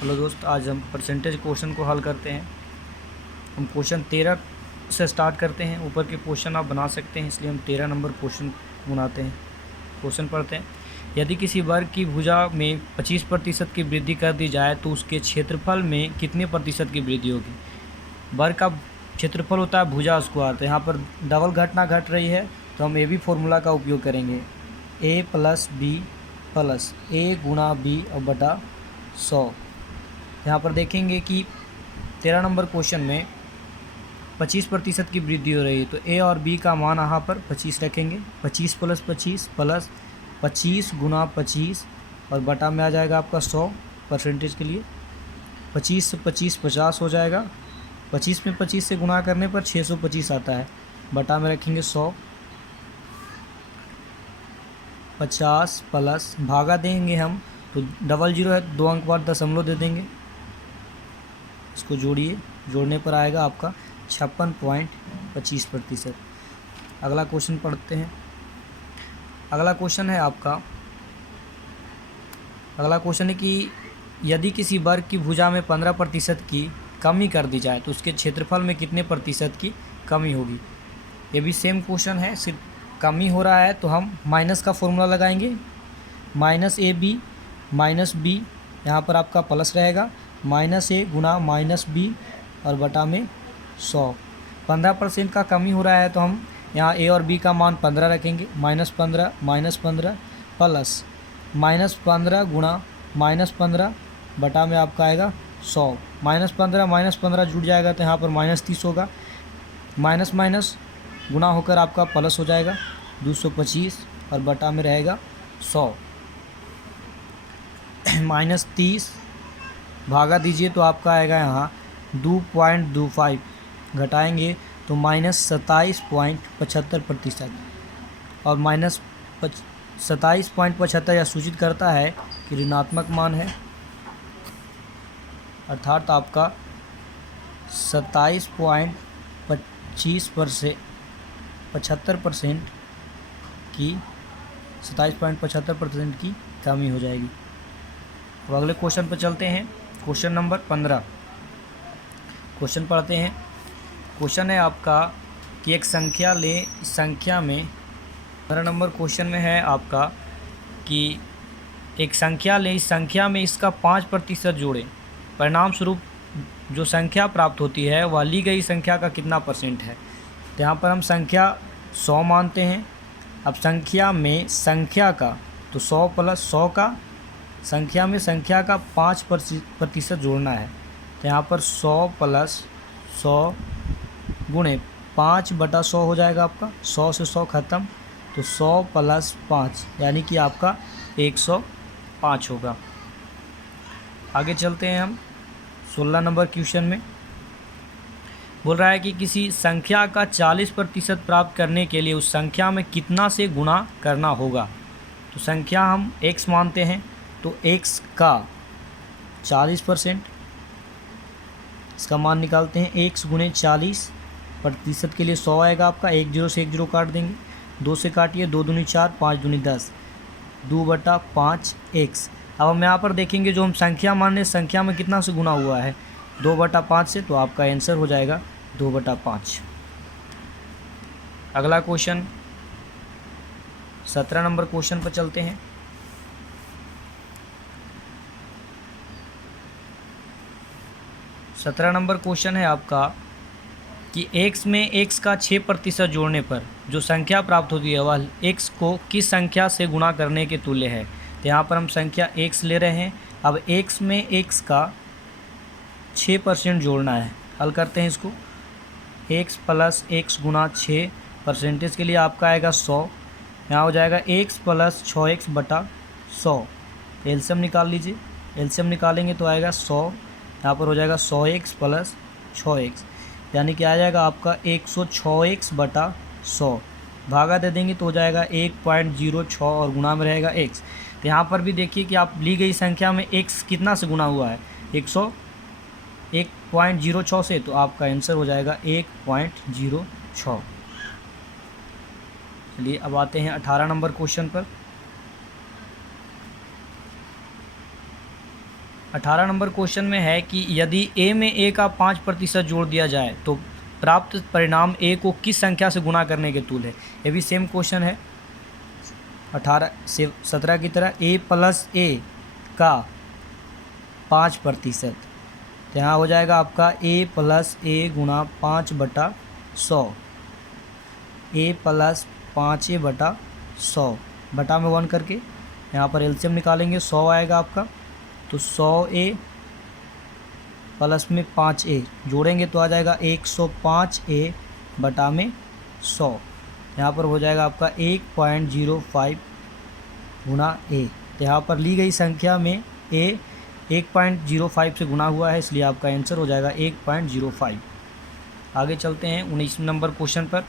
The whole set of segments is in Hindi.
हेलो दोस्त, आज हम परसेंटेज क्वेश्चन को हल करते हैं। हम क्वेश्चन 13 से स्टार्ट करते हैं। ऊपर के क्वेश्चन आप बना सकते हैं, इसलिए हम 13 नंबर क्वेश्चन बनाते हैं। क्वेश्चन पढ़ते हैं। यदि किसी वर्ग की भुजा में 25% की वृद्धि कर दी जाए तो उसके क्षेत्रफल में कितने प्रतिशत की वृद्धि होगी। वर्ग का क्षेत्रफल होता है भुजा स्क्वायर, तो यहाँ पर डबल घटना घट रही है, तो हम ए बी फॉर्मूला का उपयोग करेंगे। ए प्लस बी प्लस ए गुणा बी और बटा 100। यहाँ पर देखेंगे कि 13 नंबर क्वेश्चन में 25% की वृद्धि हो रही है, तो ए और बी का मान यहाँ पर 25 रखेंगे। 25 प्लस 25 प्लस 25 गुना 25 और बटा में आ जाएगा आपका 100 परसेंटेज के लिए। 25 से 25 50 हो जाएगा। 25 में 25 से गुना करने पर 625 आता है। बटा में रखेंगे 100। 50 प्लस भागा देंगे हम, तो डबल जीरो है, 2 अंक बाद दशमलव दे देंगे। इसको जोड़िए, जोड़ने पर आएगा आपका 56.25%। अगला क्वेश्चन पढ़ते हैं। अगला क्वेश्चन है कि यदि किसी वर्ग की भुजा में 15% की कमी कर दी जाए तो उसके क्षेत्रफल में कितने प्रतिशत की कमी होगी। ये भी सेम क्वेश्चन है, सिर्फ कमी हो रहा है तो हम माइनस का फॉर्मूला लगाएंगे। Minus A B minus B, यहाँ पर आपका प्लस रहेगा, माइनस ए गुना माइनस बी और बटा में 100। 15% का कमी हो रहा है तो हम यहाँ ए और बी का मान 15 रखेंगे। -15 प्लस -15 गुणा -15 बटा में आपका आएगा 100। -15 जुड़ जाएगा तो यहाँ पर -30 होगा। माइनस माइनस गुणा होकर आपका प्लस हो जाएगा 225 और बटा में रहेगा 100। -30 भागा दीजिए तो आपका आएगा यहाँ 2.25, घटाएंगे तो -27.75%। और -27.75 यह सूचित करता है कि ऋणात्मक मान है, अर्थात आपका 27.75% की कमी हो जाएगी। अब अगले क्वेश्चन पर चलते हैं। Question number 15। क्वेश्चन पढ़ते हैं। क्वेश्चन है आपका कि एक संख्या लें, इस संख्या में 15 नंबर क्वेश्चन में है आपका कि एक संख्या लें, इस संख्या में इसका 5% जोड़ें, परिणाम स्वरूप जो संख्या प्राप्त होती है वह ली गई संख्या का कितना परसेंट है। तो यहाँ पर हम संख्या 100 मानते हैं। अब संख्या में संख्या का, तो 100 प्लस 100 का संख्या में संख्या का 5% जोड़ना है। तो यहाँ पर 100 प्लस 100 गुणे 5/100 हो जाएगा आपका। 100 से 100 ख़त्म, तो 100 प्लस 5 यानी कि आपका 105 होगा। आगे चलते हैं हम 16 नंबर क्वेश्चन में। बोल रहा है कि किसी संख्या का 40% प्राप्त करने के लिए उस संख्या में कितना से गुणा करना होगा। तो संख्या हम x मानते हैं, तो x का 40%, इसका मान निकालते हैं। x गुणे 40% के लिए 100 आएगा आपका। 1 0 से 1 0 काट देंगे, 2 से काटिए, 2 दूनी 4, 5 दूनी 10, 2/5 x। अब हम यहाँ पर देखेंगे जो हम संख्या माने, संख्या में कितना से गुना हुआ है 2/5 से, तो आपका आंसर हो जाएगा 2/5। अगला क्वेश्चन 17 नंबर क्वेश्चन पर चलते हैं। 17 नंबर क्वेश्चन है आपका कि x में x का 6% जोड़ने पर जो संख्या प्राप्त होती है वह x को किस संख्या से गुणा करने के तुल्य है। तो यहाँ पर हम संख्या x ले रहे हैं। अब x में x का 6% जोड़ना है। हल करते हैं इसको। x प्लस x गुणा 6 परसेंटेज के लिए आपका आएगा 100। यहाँ हो जाएगा x प्लस 6x बटा 100। एलसीएम निकाल लीजिए। एलसीएम निकालेंगे तो आएगा 100, यहाँ पर हो जाएगा 100x प्लस 6x, यानी कि आ जाएगा आपका 106x बटा 100। भागा दे देंगे तो हो जाएगा 1.06 और गुणा में रहेगा x। तो यहाँ पर भी देखिए कि आप ली गई संख्या में x कितना से गुणा हुआ है 101.06 से, तो आपका आंसर हो जाएगा 1.06। चलिए अब आते हैं 18 नंबर क्वेश्चन पर। 18 नंबर क्वेश्चन में है कि यदि ए में ए का 5% जोड़ दिया जाए तो प्राप्त परिणाम ए को किस संख्या से गुणा करने के तुल्य है। ये भी सेम क्वेश्चन है 18 से 17 की तरह। ए प्लस ए का 5%, तो यहाँ हो जाएगा आपका ए प्लस ए गुणा 5/100, ए प्लस 5/100 बटा में 1 करके यहाँ पर एलसीएम निकालेंगे, 100 आएगा आपका। तो 100A प्लस में 5A जोड़ेंगे तो आ जाएगा 105A बटा में 100। यहाँ पर हो जाएगा आपका 1.05 गुणा A। तो यहाँ पर ली गई संख्या में A 1.05 से गुणा हुआ है, इसलिए आपका आंसर हो जाएगा 1.05। आगे चलते हैं 19 नंबर क्वेश्चन पर।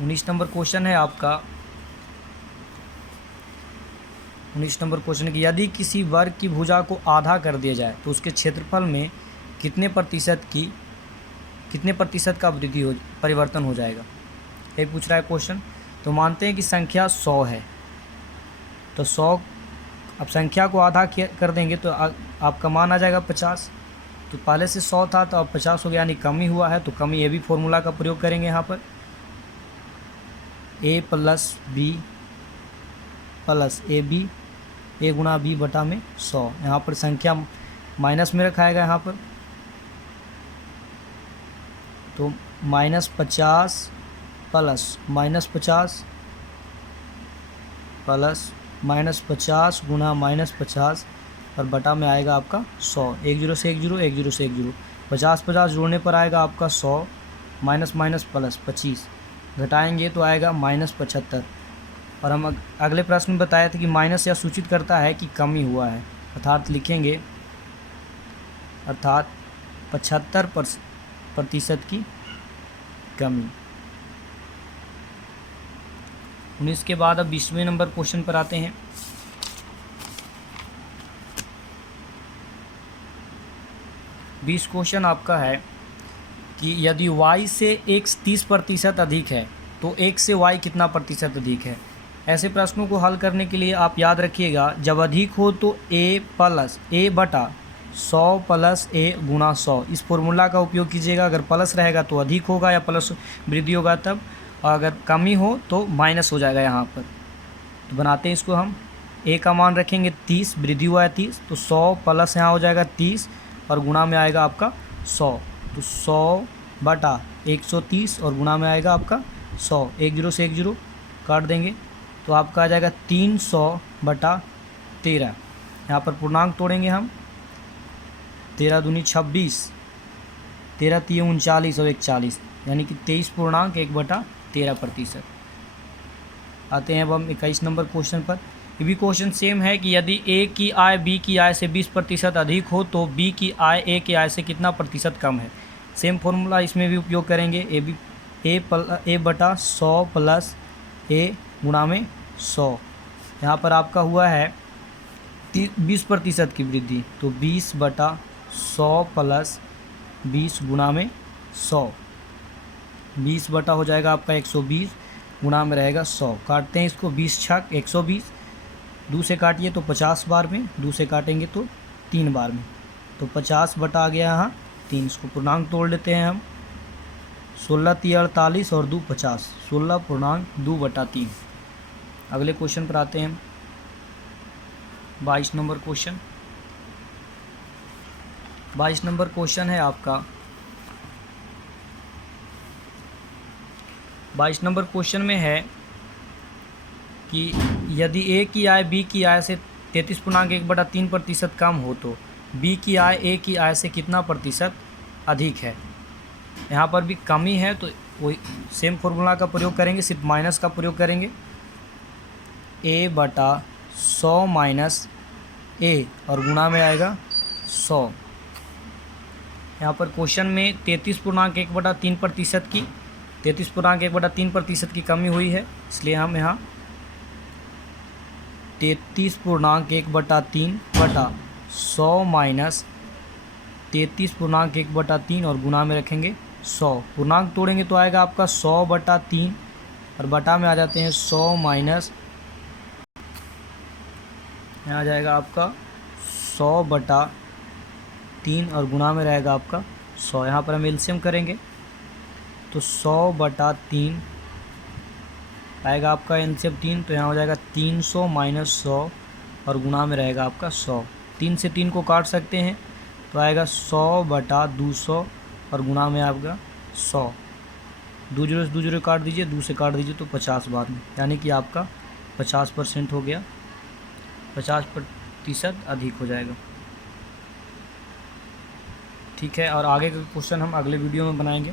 19 नंबर क्वेश्चन है आपका 19 नंबर क्वेश्चन है कि यदि किसी वर्ग की भुजा को आधा कर दिया जाए तो उसके क्षेत्रफल में कितने प्रतिशत का परिवर्तन हो जाएगा। ये पूछ रहा है क्वेश्चन। तो मानते हैं कि संख्या 100 है, तो 100 अब संख्या को आधा कर देंगे तो आपका मान आ जाएगा 50। तो पहले से 100 था तो अब 50 हो गया, यानी कमी हुआ है। तो कमी ए बी फॉर्मूला का प्रयोग करेंगे यहाँ पर, A plus B plus A B, A गुणा बी बटा में 100। यहाँ पर संख्या माइनस में रखाएगा यहाँ पर, तो -50 प्लस -50 प्लस -50 गुणा -50 और बटा में आएगा आपका 100। 1 0 से 1 0, 1 0 से 1 0, 50 जोड़ने पर आएगा आपका 100, माइनस माइनस प्लस 25 घटाएंगे तो आएगा -75। और हम अगले प्रश्न में बताया था कि माइनस यह सूचित करता है कि कमी हुआ है, अर्थात लिखेंगे 75% की कमी। 19 के बाद अब 20वें नंबर क्वेश्चन पर आते हैं। 20 क्वेश्चन आपका है कि यदि y से x 30% अधिक है तो x से y कितना प्रतिशत अधिक है। ऐसे प्रश्नों को हल करने के लिए आप याद रखिएगा, जब अधिक हो तो a प्लस a बटा 100 प्लस a गुणा 100 इस फॉर्मूला का उपयोग कीजिएगा। अगर प्लस रहेगा तो अधिक होगा या प्लस वृद्धि होगा तब, और अगर कमी हो तो माइनस हो जाएगा यहाँ पर। तो बनाते हैं इसको हम, a का मान रखेंगे 30, वृद्धि हुआ है 30, तो 100 प्लस यहाँ हो जाएगा 30 और गुणा में आएगा आपका 100। तो 100 बटा 130 और गुणा में आएगा आपका 100। 1 0 से 1 0 काट देंगे तो आपका आ जाएगा 300 बटा 13। यहाँ पर पूर्णांक तोड़ेंगे हम, 13 दूनी 26, 13 3 39 और 41, यानी कि 23.1/13%। आते हैं अब हम 21 नंबर क्वेश्चन पर। ये भी क्वेश्चन सेम है कि यदि ए की आय बी की आय से 20% अधिक हो तो बी की आय ए की आय से कितना प्रतिशत कम है। सेम फॉर्मूला इसमें भी उपयोग करेंगे, ए बटा 100 प्लस ए गुणा में 100। यहाँ पर आपका हुआ है 20% की वृद्धि, तो 20 बटा 100 प्लस 20 गुणा में 100, 20 बटा हो जाएगा आपका 120 गुणा में रहेगा 100। काटते हैं इसको, 20 छक 120, 2 से काटिए तो 50 बार में, 2 से काटेंगे तो 3 बार में, तो 50 बटा आ गया यहाँ 3। इसको पूर्णांक तोड़ लेते हैं हम, 16 3 48 और 2 50, 16.2/3। अगले क्वेश्चन पर आते हैं 22 नंबर क्वेश्चन। 22 नंबर क्वेश्चन है आपका, 22 नंबर क्वेश्चन में है कि यदि ए की आय बी की आय से 33.1/3% कम हो तो बी की आय ए की आय से कितना प्रतिशत अधिक है। यहाँ पर भी कमी है तो वही सेम फॉर्मूला का प्रयोग करेंगे, सिर्फ माइनस का प्रयोग करेंगे, a बटा 100 माइनस a और गुणा में आएगा 100। यहाँ पर क्वेश्चन में 33.1/3% की कमी हुई है, इसलिए हम यहाँ 33.1/3/100 माइनस 33.1/3 और गुणा में रखेंगे 100। पूर्णांक तोड़ेंगे तो आएगा आपका 100/3 और बटा में आ जाते हैं 100 माइनस यहाँ आ जाएगा आपका 100/3 और गुणा में रहेगा आपका 100। यहाँ पर हम एलसीएम करेंगे तो 100/3 आएगा आपका एलसीएम 3, तो यहाँ हो जाएगा 300 माइनस 100 और गुणा में रहेगा आपका 100। 3 से 3 को काट सकते हैं तो आएगा 100/200 और गुणा में आपका 100। 2 जीरो से 2 जीरो काट दीजिए, 2 से काट दीजिए तो 50 बाद में, यानी कि आपका 50% हो गया, 50% अधिक हो जाएगा। ठीक है, और आगे का क्वेश्चन हम अगले वीडियो में बनाएंगे।